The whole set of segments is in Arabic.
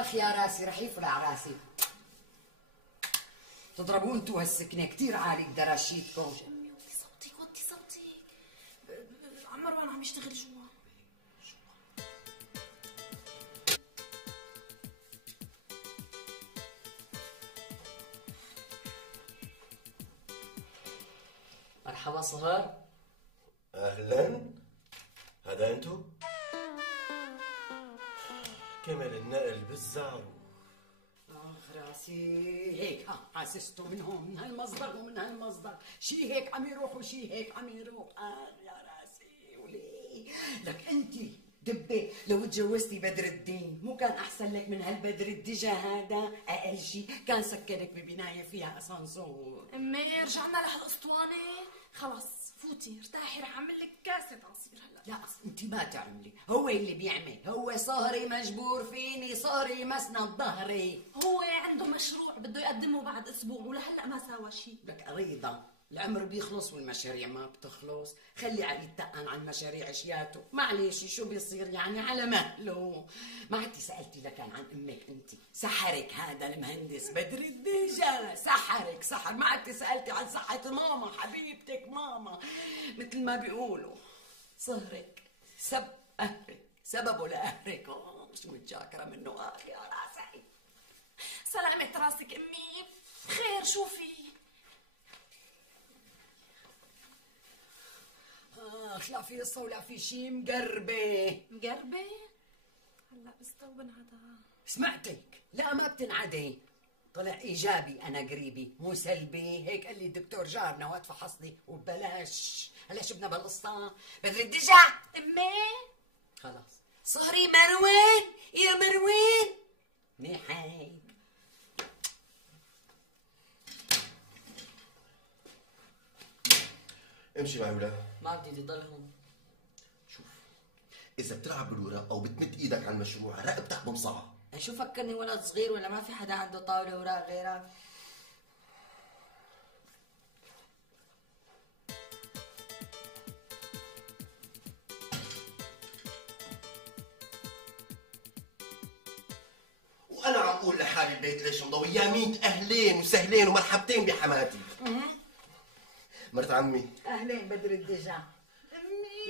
اخ يا راسي رح يفرع راسي. تضربوا انتوا هالسكنه كثير عالي بدراشيتكم. امي وطي صوتك وطي صوتك. عم مروان عم يشتغل جوا. مرحبا صهر. اهلا. هذا انتو؟ كمل النقل بالزعر. اخ راسي هيك حاسسته من هون من هالمصدر ومن هالمصدر، شي هيك عم يروح وشي هيك عم يروح. يا راسي وليه لك انت دبه لو تجوزتي بدر الدين مو كان احسن لك من هالبدر الدجا هذا؟ اقل شي كان سكنك ببنايه فيها اسانسور. امي رجعنا لهالاسطوانه. خلص فوتي ارتاحي، رح اعمل لك كاسه عصير هلا. لا انت ما تعملي، هو اللي بيعمل، هو صهري مجبور فيني، صهري مسند ظهري. هو عنده مشروع بده يقدمه بعد اسبوع ولهلا ما ساوى شيء. لك ريضة العمر بيخلص والمشاريع ما بتخلص، خلي علي يتقن عن مشاريع اشياته، معلش شو بيصير يعني على مهله. ما عدتي سألتي لكان عن امك انت، سحرك هذا المهندس بدر الدجا، سحرك سحر، ما عدتي سألتي عن صحة ماما حبيبتك ماما. مثل ما بيقولوا صهرك سب قهرك، سببه لقهرك. شو متشاكرة منه اخي يا راسي. سلامة راسك امي. خير شو في؟ لا في قصة ولا في شي، مقربة. مقربة؟ هلا بستو بنعدها. سمعتك، لا ما بتنعدي، طلع ايجابي انا قريبي مو سلبي، هيك قال لي الدكتور جارنا وقت فحصني وببلاش. هلا شو بدنا بالقصة؟ بدر الدجا امي خلاص. صهري مروان يا مروان منيح هيك. امشي معي ولا ما بدي ضل هون. شوف، اذا بتلعب بالورق او بتمد ايدك على المشروع رقبتك بمصعة. شو فكرني ولد صغير ولا ما في حدا عنده طاولة اوراق غيرك؟ وانا عم اقول لحالي البيت ليش مضوي؟ يا ميت اهلين وسهلين ومرحبتين بحماتي. مرت عمي. اهلين بدر الدجا.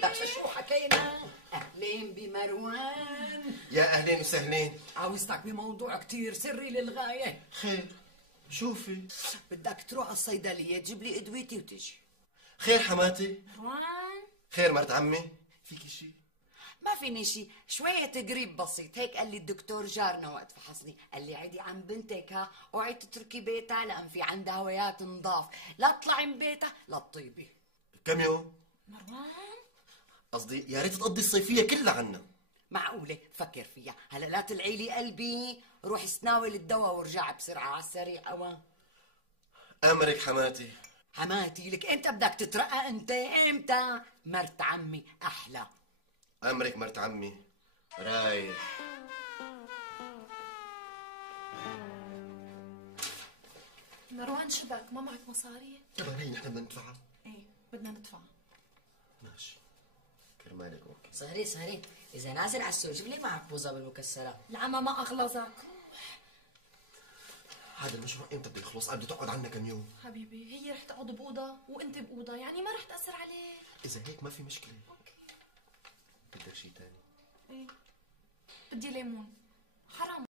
لك شو حكينا؟ اهلين بمروان. يا اهلين وسهلين. عاوزتك بموضوع كتير سري للغاية. خير شوفي. بدك تروح على الصيدلية تجيب لي ادويتي وتجي. خير حماتي. مروان خير مرت عمي. فيكي شي؟ ما فيني شي، شوية قريب بسيط، هيك قال لي الدكتور جارنا وقت فحصني، قال لي عدي عن بنتك اوعي تتركي بيتها لان في عندها هوايات نضاف، لا تطلعي من بيتها لا تطيبي. كم يوم؟ مروان قصدي يا ريت تقضي الصيفية كلها عنا. معقولة؟ فكر فيها، هلا لا تلعي لي قلبي، روح استناول الدواء وارجع بسرعة على السريع. اوان امرك حماتي. حماتي لك امتى بدك تترقى انت؟ امتى؟ مرت عمي احلى. امرك مرت عمي. رايح. مروان شبك ما معك مصاري؟ طبعا هي نحن بدنا ندفعها. ايه بدنا ندفع. ماشي كرمالك. اوكي صهري صهري، إذا نازل على السوق جيب لي معك بوظة بالمكسرات. العمى ما اغلظك. هذا المشروع امتى بده يخلص؟ بده تقعد عنا كم يوم. حبيبي هي رح تقعد بأوضة وانت بأوضة، يعني ما رح تأثر عليك. اذا هيك ما في مشكلة. اوكي. بدك شي تاني؟ ايه بدي ليمون. حرام